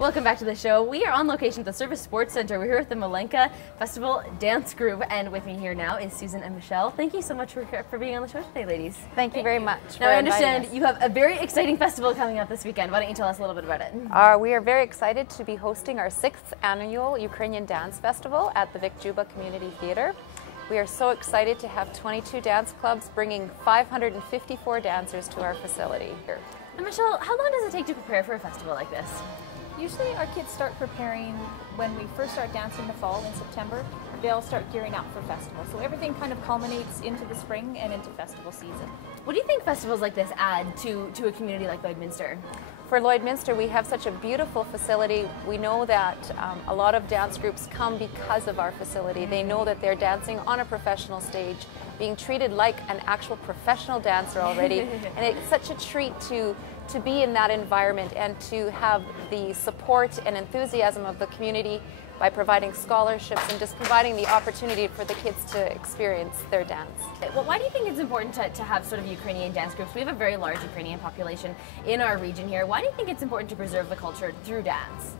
Welcome back to the show. We are on location at the Service Sports Center. We're here with the Malenka Festival Dance Group, and with me here now is Susan and Michelle. Thank you so much for being on the show today, ladies. Thank you very much. Now, I understand you have a very exciting festival coming up this weekend. Why don't you tell us a little bit about it? We are very excited to be hosting our 6th annual Ukrainian Dance Festival at the Vikjuba Community Theatre. We are so excited to have 22 dance clubs bringing 554 dancers to our facility. And Michelle, how long does it take to prepare for a festival like this? Usually our kids start preparing when we first start dancing in the fall in September. They'll start gearing up for festival. So everything kind of culminates into the spring and into festival season. What do you think festivals like this add to a community like Lloydminster? For Lloydminster, we have such a beautiful facility. We know that a lot of dance groups come because of our facility. They know that they're dancing on a professional stage, being treated like an actual professional dancer already. And it's such a treat to be in that environment and to have the support and enthusiasm of the community by providing scholarships and just providing the opportunity for the kids to experience their dance. Well, why do you think it's important to have sort of Ukrainian dance groups? We have a very large Ukrainian population in our region here. Why do you think it's important to preserve the culture through dance?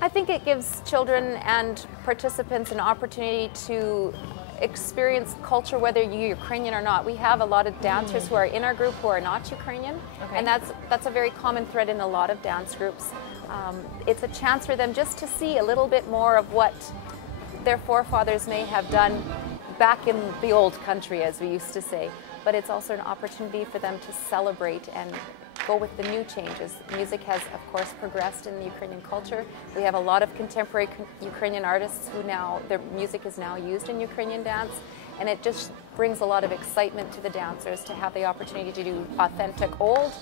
I think it gives children and participants an opportunity to experience culture whether you're Ukrainian or not. We have a lot of dancers who are in our group who are not Ukrainian, and that's a very common thread in a lot of dance groups. It's a chance for them just to see a little bit more of what their forefathers may have done back in the old country, as we used to say. But it's also an opportunity for them to celebrate and go with the new changes. Music has, of course, progressed in the Ukrainian culture. We have a lot of contemporary Ukrainian artists who now, their music is now used in Ukrainian dance, and it just brings a lot of excitement to the dancers to have the opportunity to do authentic old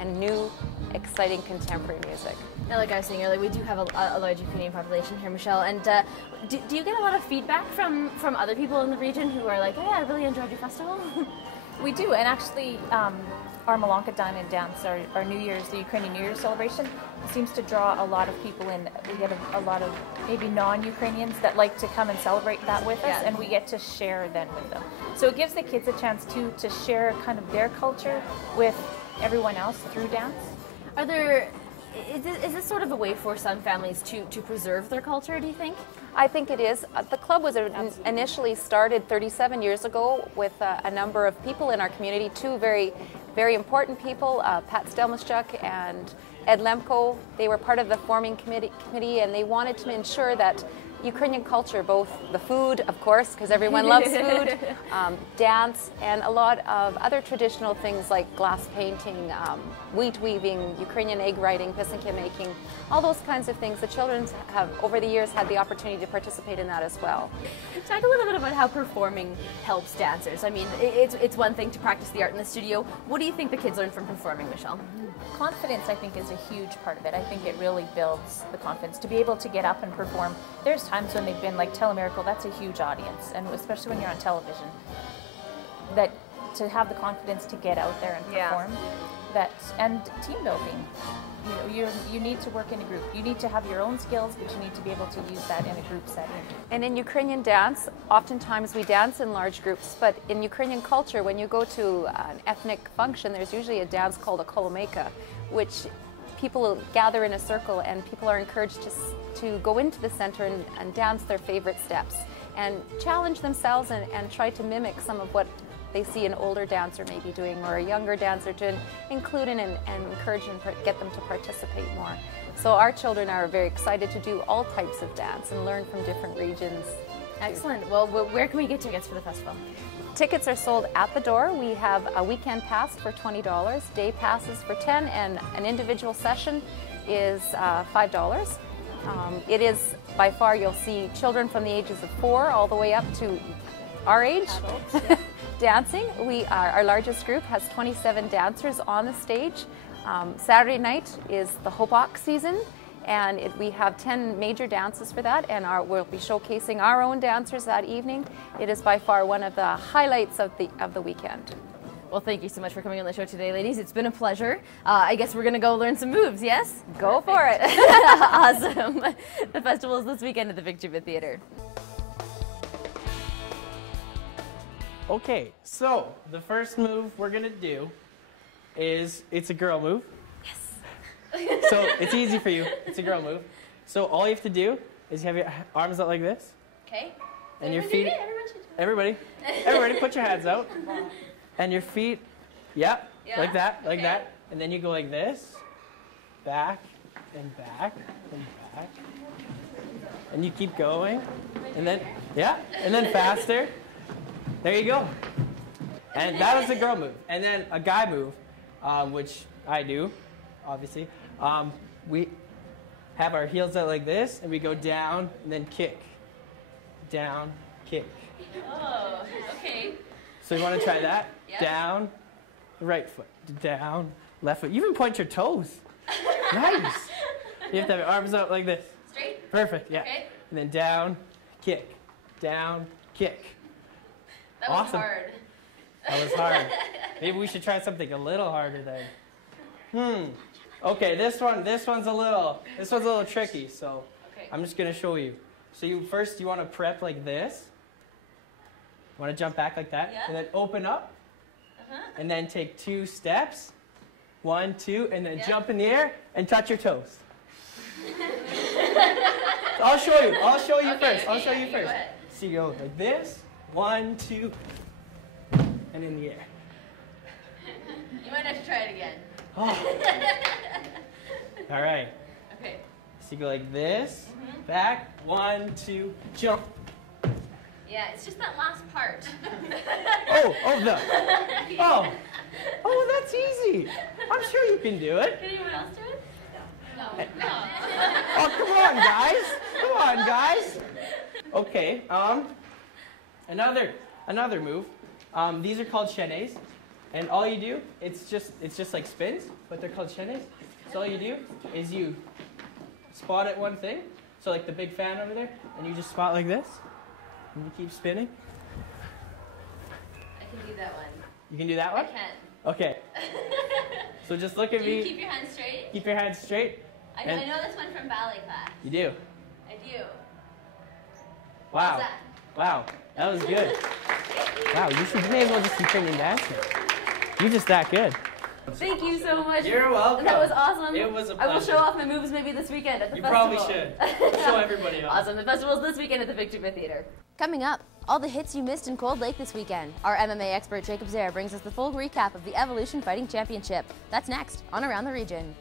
and new, exciting contemporary music. Now, like I was saying earlier, we do have a large Ukrainian population here, Michelle, and do you get a lot of feedback from other people in the region who are like, hey, I really enjoyed your festival? We do, and actually our Malenka Diamond Dance, our New Year's, the Ukrainian New Year's celebration, seems to draw a lot of people in. We get a lot of maybe non-Ukrainians that like to come and celebrate that with us, and we get to share then with them. So it gives the kids a chance to share kind of their culture with everyone else through dance. Is this sort of a way for some families to preserve their culture, do you think? I think it is. The club was initially started 37 years ago with a number of people in our community, two very, very important people, Pat Stelmaschuk and Ed Lemko. They were part of the forming committee, and they wanted to ensure that Ukrainian culture, both the food, of course, because everyone loves food, dance, and a lot of other traditional things like glass painting, wheat weaving, Ukrainian egg writing, pisanka making, all those kinds of things. The children have, over the years, had the opportunity to participate in that as well. Talk a little bit about how performing helps dancers. I mean, it's one thing to practice the art in the studio. What do you think the kids learn from performing, Michelle? Confidence, I think, is a huge part of it. I think it really builds the confidence to be able to get up and perform. There's times when they've been like Telemiracle, that's a huge audience, and especially when you're on television, that to have the confidence to get out there and perform, and team building. You know, you need to work in a group. You need to have your own skills, but you need to be able to use that in a group setting. And in Ukrainian dance, oftentimes we dance in large groups, but in Ukrainian culture, when you go to an ethnic function, there's usually a dance called a kolomeka, which people gather in a circle, and people are encouraged to go into the center and dance their favorite steps and challenge themselves and try to mimic some of what they see an older dancer maybe doing, or a younger dancer, to include in and encourage and get them to participate more. So our children are very excited to do all types of dance and learn from different regions. Excellent. Well, where can we get tickets for the festival? Tickets are sold at the door. We have a weekend pass for $20, day passes for $10, and an individual session is $5. It is, by far, you'll see children from the ages of 4 all the way up to our age. Adults, dancing. Our largest group has 27 dancers on the stage. Saturday night is the Hobok season, and we have 10 major dances for that, and we'll be showcasing our own dancers that evening. It is by far one of the highlights of the weekend. Well, thank you so much for coming on the show today, ladies. It's been a pleasure. I guess we're going to go learn some moves, yes? Go for it. Awesome. The festival is this weekend at the Vikjuba Theatre. Okay, so the first move we're gonna do is, it's a girl move. Yes. So it's easy for you. It's a girl move. So all you have to do is you have your arms out like this. Okay. And your feet. Everybody put your hands out. And your feet, yeah. Like that, like that. And then you go like this. Back and back and back. And you keep going. And then, yeah, and then faster. There you go. And that was the girl move. And then a guy move, which I do, obviously. We have our heels out like this, and we go down and then kick. Down, kick. Oh, okay. So you want to try that? Yep. Down, right foot. Down, left foot. You even point your toes. Nice. You have to have your arms out like this. Straight? Perfect, yeah. Okay. And then down, kick. Down, kick. That was Awesome. hard. That was hard. Maybe we should try something a little harder then. Okay, this one's a little tricky, so Okay. I'm just gonna show you. So you want to prep like this. You want to jump back like that, Yeah. and then open up, and then take 2 steps. 1, 2, and then jump in the air and touch your toes. I'll show you. Okay, first. I'll show you go first. ahead. So you go like this. 1, 2, and in the air. You might have to try it again. Oh. All right. Okay. So you go like this, back, 1, 2, jump. Yeah, it's just that last part. Oh, that's easy. I'm sure you can do it. Can anyone else do it? No. Oh, come on, guys. Okay. Another move. These are called chaînés, and all you do, it's just like spins, but they're called chaînés. So all you do is you spot at one thing, so like the big fan over there, and you just spot like this, and you keep spinning. I can do that one. You can do that one? I can. Okay. So just look at Do you me. keep your hands straight? Keep your hands straight. I know this one from ballet class. You do. I do. Wow. How's that? Wow. That was good. Wow, you may as well just continue dancing. You're just that good. Thank you so much. You're welcome. That was awesome. It was a I will pleasure. show off my moves maybe this weekend at the You festival. probably should. Show everybody off. Awesome. The festival's this weekend at the Victory Theater. Coming up, all the hits you missed in Cold Lake this weekend. Our MMA expert Jacob Zare brings us the full recap of the Evolution Fighting Championship. That's next on Around the Region.